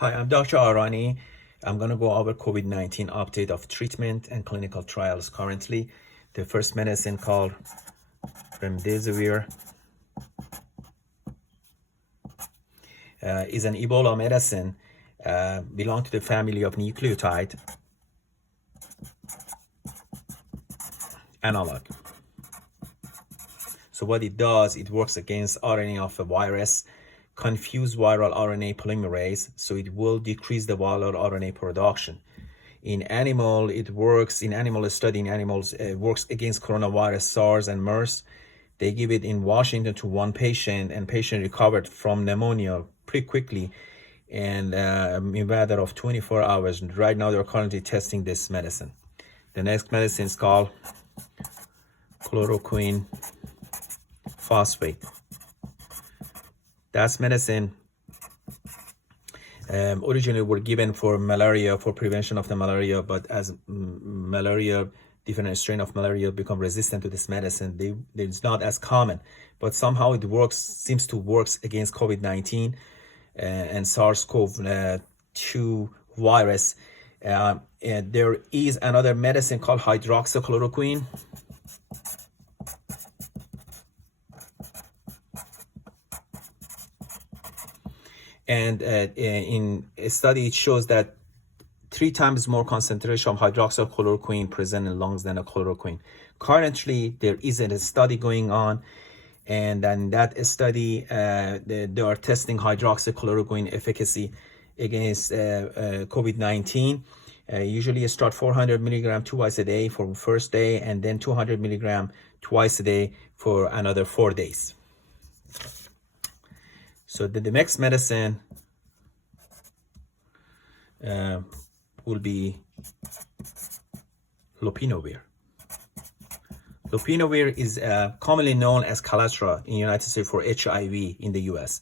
Hi, I'm Dr. Arani. I'm going to go over COVID-19 update of treatment and clinical trials currently. The first medicine called remdesivir is an Ebola medicine, belong to the family of nucleotide analog. So what it does, it works against RNA of a virus, confuse viral RNA polymerase, so it will decrease the viral RNA production. In animal, it works, in animal study in animals, it works against coronavirus, SARS and MERS. They give it in Washington to one patient, and patient recovered from pneumonia pretty quickly and in a matter of 24 hours. Right now, they're currently testing this medicine. The next medicine is called chloroquine phosphate. That's medicine originally were given for malaria, for prevention of the malaria, but as malaria, different strain of malaria become resistant to this medicine, it's not as common, but somehow it works, seems to works against COVID-19 and SARS-CoV-2 virus. And there is another medicine called hydroxychloroquine. And in a study, it shows that 3 times more concentration of hydroxychloroquine present in lungs than a chloroquine. Currently, there is a study going on, and in that study, they are testing hydroxychloroquine efficacy against COVID-19. Usually, you start 400 milligram twice a day for first day, and then 200 milligram twice a day for another 4 days. So the next medicine will be lopinavir. Lopinavir is commonly known as Calatra in the United States for HIV in the US.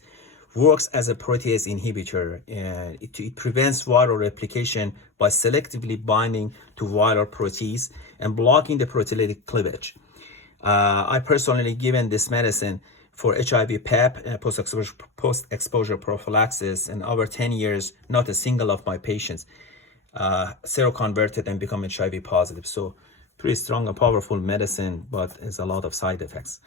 Works as a protease inhibitor. It prevents viral replication by selectively binding to viral protease and blocking the proteolytic cleavage. I personally given this medicine for HIV PEP, post-exposure prophylaxis, and over 10 years, not a single of my patients seroconverted and become HIV positive. So pretty strong and powerful medicine, but there's a lot of side effects.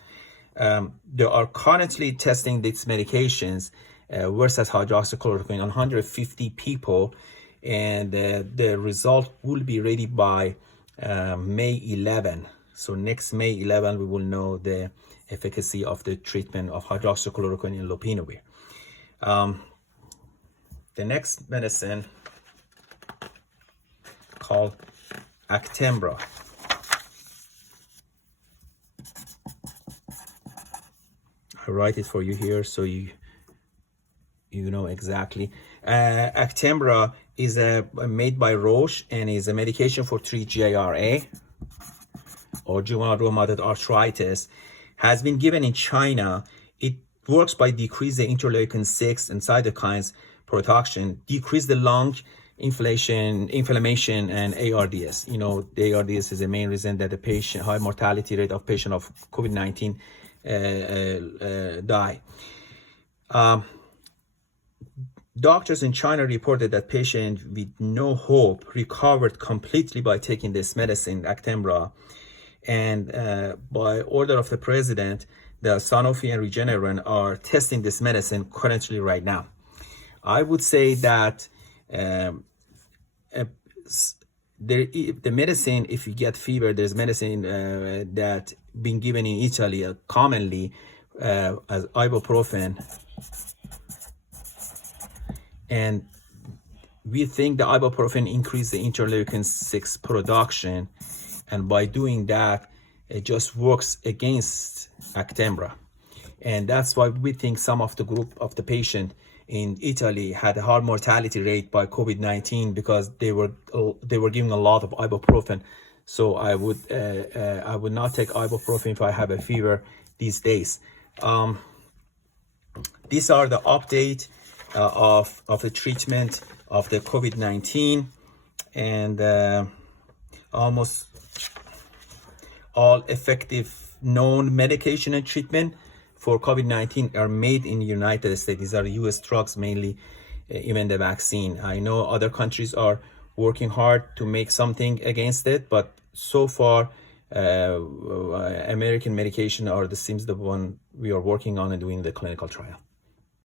They are currently testing these medications versus hydroxychloroquine on 150 people, and the result will be ready by May 11. So next May 11, we will know the efficacy of the treatment of hydroxychloroquine and lopinavir. The next medicine called Actemra. I write it for you here so you know exactly. Actemra is made by Roche and is a medication for treat GIRA or juvenile rheumatoid arthritis. Has been given in China. It works by decrease the interleukin-6 and cytokines production, decrease the lung inflammation and ARDS. You know, the ARDS is the main reason that the patient, high mortality rate of patient of COVID-19 die. Doctors in China reported that patients with no hope recovered completely by taking this medicine, Actemra. And by order of the president, the Sanofi and Regeneron are testing this medicine currently right now. I would say that the medicine, if you get fever, there's medicine that been given in Italy commonly as ibuprofen. And we think the ibuprofen increase the interleukin-6 production. And by doing that, it just works against Actemra. And that's why we think some of the group of the patient in Italy had a high mortality rate by COVID-19 because they were giving a lot of ibuprofen. So I would not take ibuprofen if I have a fever these days. These are the update of the treatment of the COVID-19, and almost all effective known medication and treatment for COVID-19 are made in the United States. These are US drugs mainly, even the vaccine. I know other countries are working hard to make something against it, but so far American medication seems the one we are working on and doing the clinical trial.